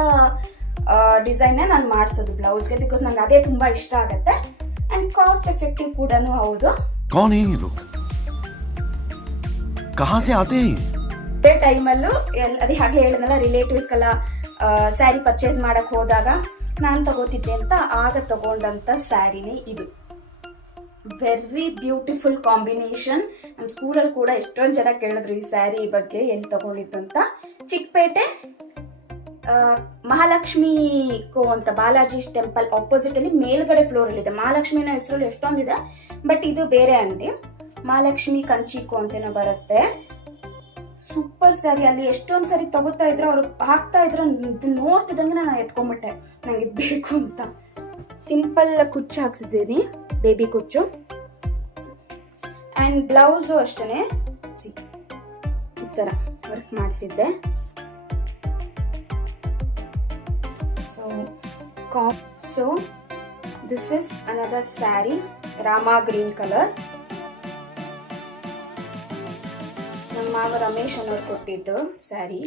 ಡಿಸೈನೇ ನಾನು ಮಾಡಿಸೋದು ಬ್ಲೌಸ್ಗೆ. ಬಿಕಾಸ್ ನಂಗೆ ಅದೇ ತುಂಬ ಇಷ್ಟ ಆಗುತ್ತೆ ಆ್ಯಂಡ್ ಕಾಸ್ಟ್ ಎಫೆಕ್ಟಿವ್ ಕೂಡ ಹೌದು. कौन है ये लोग? कहाँ से आते हैं? ಅದೇ ಟೈಮಲ್ಲೂ ಅದೇ ಹಾಗೆ ಹೇಳಿದ್ನಲ್ಲ, ರಿಲೇಟಿವ್ಸ್ಗೆಲ್ಲ ಸ್ಯಾರಿ ಪರ್ಚೇಸ್ ಮಾಡಕ್ಕೆ ಹೋದಾಗ ನಾನು ತಗೋತಿದ್ದೆ ಅಂತ ಆಗ ತಗೊಂಡಂಥ ಸ್ಯಾರಿನೇ ಇದು. Very beautiful combination. ನಮ್ಮ ಸ್ಕೂಲಲ್ಲಿ ಕೂಡ ಎಷ್ಟೊಂದು ಜನ ಕೇಳಿದ್ರು ಈ ಸ್ಯಾರಿ ಬಗ್ಗೆ ಎಲ್ಲಿ ತಗೊಂಡಿದ್ದು ಅಂತ. ಚಿಕ್ಕಪೇಟೆ ಮಹಾಲಕ್ಷ್ಮಿ ಕೋ ಅಂತ ಬಾಲಾಜಿ ಟೆಂಪಲ್ ಆಪೋಸಿಟ್ ಅಲ್ಲಿ ಮೇಲ್ಗಡೆ ಫ್ಲೋರ್ ಅಲ್ಲಿ ಇದೆ. ಮಹಾಲಕ್ಷ್ಮಿನ ಹೆಸರಲ್ಲಿ ಎಷ್ಟೊಂದಿದೆ, ಬಟ್ ಇದು ಬೇರೆ ಅಂಗಡಿ. ಮಹಾಲಕ್ಷ್ಮಿ ಕಂಚಿಕೋ ಅಂತೇನೋ ಬರುತ್ತೆ. ಸೂಪರ್ ಸ್ಯಾರಿ. ಅಲ್ಲಿ ಎಷ್ಟೊಂದು ಸಾರಿ ತಗೋತಾ ಇದ್ರು, ಅವ್ರು ಹಾಕ್ತಾ ಇದ್ರು, ನೋಡ್ತಿದ್ದಂಗೆ ನಾನು ಎತ್ಕೊಂಡ್ಬಿಟ್ಟೆ ನಂಗೆ ಇದು ಬೇಕು ಅಂತ. ಸಿಂಪಲ್ ಕುಚ್ಚು ಹಾಕ್ಸಿದ್ದೀನಿ, ಬೇಬಿ ಕುಚ್ಚು. ಅಂಡ್ ಬ್ಲೌಸು ಅಷ್ಟೇ ಈ ತರ ವರ್ಕ್ ಮಾಡಿಸಿದ್ದೆ. So this is another sari, Rama green colour. ನಮ್ಮ ಮಾವ ರಮೇಶ್ ಅನ್ನೋರು ಕೊಟ್ಟಿದ್ದು ಸ್ಯಾರಿ.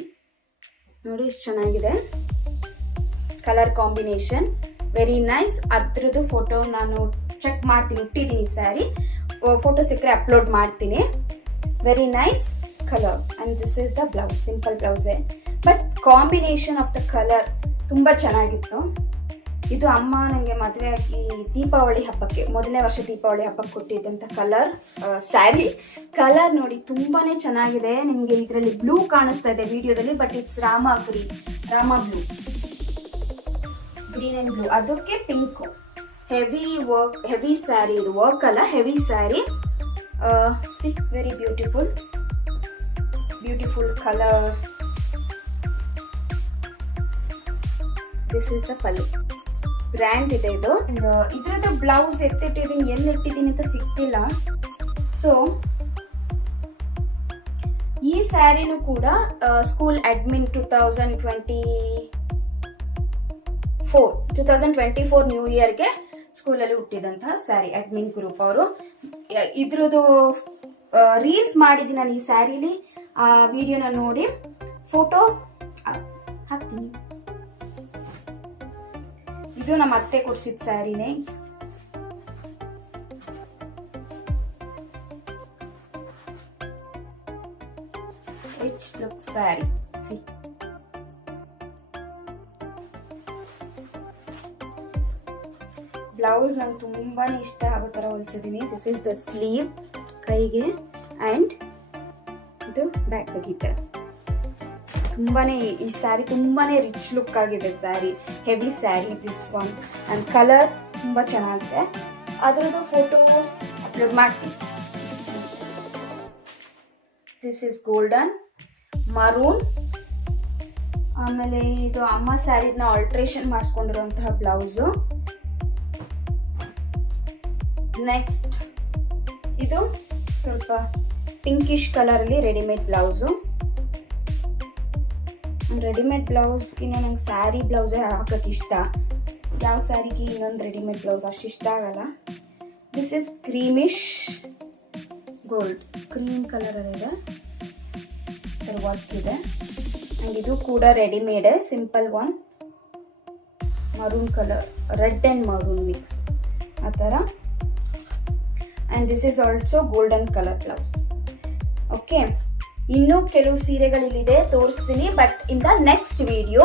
ನೋಡಿ ಎಷ್ಟು ಚೆನ್ನಾಗಿದೆ ಕಲರ್ ಕಾಂಬಿನೇಷನ್, ವೆರಿ ನೈಸ್. ಅದ್ರದ್ದು ಫೋಟೋ ನಾನು ಚೆಕ್ ಮಾಡ್ತೀನಿ, ಇಟ್ಟಿದ್ದೀನಿ ಸ್ಯಾರಿ. ಫೋಟೋ ಸಿಕ್ಕರೆ ಅಪ್ಲೋಡ್ ಮಾಡ್ತೀನಿ. Very nice colour. And this is the blouse, simple ಬ್ಲೌಸೇ, but combination of the colour ತುಂಬ ಚೆನ್ನಾಗಿತ್ತು. ಇದು ಅಮ್ಮ ನನಗೆ ಮದುವೆ ಆಗಿ ದೀಪಾವಳಿ ಹಬ್ಬಕ್ಕೆ, ಮೊದಲನೇ ವರ್ಷ ದೀಪಾವಳಿ ಹಬ್ಬಕ್ಕೆ ಕೊಟ್ಟಿದ್ದಂಥ ಕಲರ್ ಸ್ಯಾರಿ. ಕಲರ್ ನೋಡಿ ತುಂಬಾನೇ ಚೆನ್ನಾಗಿದೆ. ನಿಮಗೆ ಇದರಲ್ಲಿ ಬ್ಲೂ ಕಾಣಿಸ್ತಾ ಇದೆ ವಿಡಿಯೋದಲ್ಲಿ, but it's Rama green, Rama blue, green and blue. ಅದಕ್ಕೆ pink. Heavy work, heavy sari ಇದು, ವರ್ಕ್ ಅಲ್ಲ heavy sari. See very beautiful, beautiful colour. This is the pallu, grand ಇದೆ ಇದು. ಇದ್ರದ್ದು ಬ್ಲೌಸ್ ಎತ್ತಿಟ್ಟಿದ್ದೀನಿ, ಎಲ್ಲಿ ಇಟ್ಟಿದ್ದೀನಿ ಅಂತ ಸಿಕ್ತಿಲ್ಲ. ಸೊ ಈ ಸ್ಯಾರಿನೂ ಕೂಡ ಸ್ಕೂಲ್ ಅಡ್ಮಿನ್ 2024 ನ್ಯೂ ಇಯರ್ಗೆ ಸ್ಕೂಲಲ್ಲಿ ಹುಟ್ಟಿದಂತಹ ಸ್ಯಾರಿ. ಅಡ್ಮಿನ್ ಗ್ರೂಪ್ ಅವರು ಇದ್ರದ್ದು ರೀಲ್ಸ್ ಮಾಡಿದ್ದೀನಿ ನಾನು ಈ ಸ್ಯಾರಿಲಿ. ಆ ವಿಡಿಯೋನ ನೋಡಿ ಫೋಟೋ ಹಾಕ್ತೀನಿ. ಇದು ನಮ್ಮ ಅತ್ತೆ ಕೊಡ್ಸಿದ ಸ್ಯಾರಿನೇ. Rich look sari. See blouse ನಂಗೆ ತುಂಬಾನೇ ಇಷ್ಟ ಆಗೋ ತರ ಹೊಲಿಸಿದ್ದೀನಿ. ದಿಸ್ ಇಸ್ ದ ಸ್ಲೀವ್, ಕೈಗೆ, ಅಂಡ್ ಇದು ಬ್ಯಾಕ್ ಆಗಿದೆ. ತುಂಬಾನೇ ಈ ಸ್ಯಾರಿ ತುಂಬಾನೇ ರಿಚ್ ಲುಕ್ ಆಗಿದೆ sari, heavy sari this one. And colour ತುಂಬಾ ಚೆನ್ನಾಗಿದೆ. ಅದರದ್ದು ಫೋಟೋ ಅಪ್ಲೋಡ್ ಮಾಡ್ತೀನಿ. This is golden, maroon. ಆಮೇಲೆ ಇದು ಅಮ್ಮ ಸ್ಯಾರಿನ ಆಲ್ಟ್ರೇಷನ್ ಮಾಡಿಸ್ಕೊಂಡಿರುವಂತಹ ಬ್ಲೌಸು. ನೆಕ್ಸ್ಟ್ ಇದು ಸ್ವಲ್ಪ ಪಿಂಕಿಶ್ ಕಲರಲ್ಲಿ ರೆಡಿಮೇಡ್ ಬ್ಲೌಸು. ರೆಡಿಮೇಡ್ ಬ್ಲೌಸ್ಗಿನ್ನ ನಂಗೆ ಸ್ಯಾರಿ ಬ್ಲೌಸೇ ಹಾಕೋಕ್ಕೆ ಇಷ್ಟ. ಯಾವ ಸ್ಯಾರಿಗೆ ಇನ್ನೊಂದು ರೆಡಿಮೇಡ್ ಬ್ಲೌಸ್ ಅಷ್ಟು ಇಷ್ಟ ಆಗಲ್ಲ. This is creamish gold, cream ಕಲರಲ್ಲಿದೆ, ವರ್ಕ್ ಇದೆ. ಆ್ಯಂಡ್ ಇದು ಕೂಡ ರೆಡಿಮೇಡೇ, simple one, maroon colour, red and maroon mix ಆ ಥರ. And this is also golden colour blouse. Okay, ಇನ್ನೂ ಕೆಲವು ಸೀರೆಗಳಿಲ್ಲಿದೆ, ತೋರಿಸ್ತೀನಿ, but in the next video.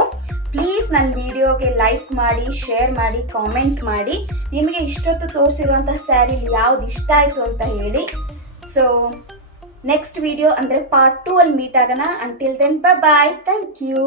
Please ನನ್ನ ವಿಡಿಯೋಗೆ ಲೈಕ್ ಮಾಡಿ, ಶೇರ್ ಮಾಡಿ, ಕಾಮೆಂಟ್ ಮಾಡಿ. ನಿಮಗೆ ಇಷ್ಟೊತ್ತು ತೋರಿಸಿರುವಂತಹ ಸ್ಯಾರಿಲಿ ಯಾವ್ದು ಇಷ್ಟ ಆಯಿತು ಅಂತ ಹೇಳಿ. ಸೊ ನೆಕ್ಸ್ಟ್ ವಿಡಿಯೋ ಅಂದರೆ ಪಾರ್ಟ್ 2 ಅಲ್ಲಿ ಮೀಟ್ ಆಗೋಣ. Until then bye, thank you.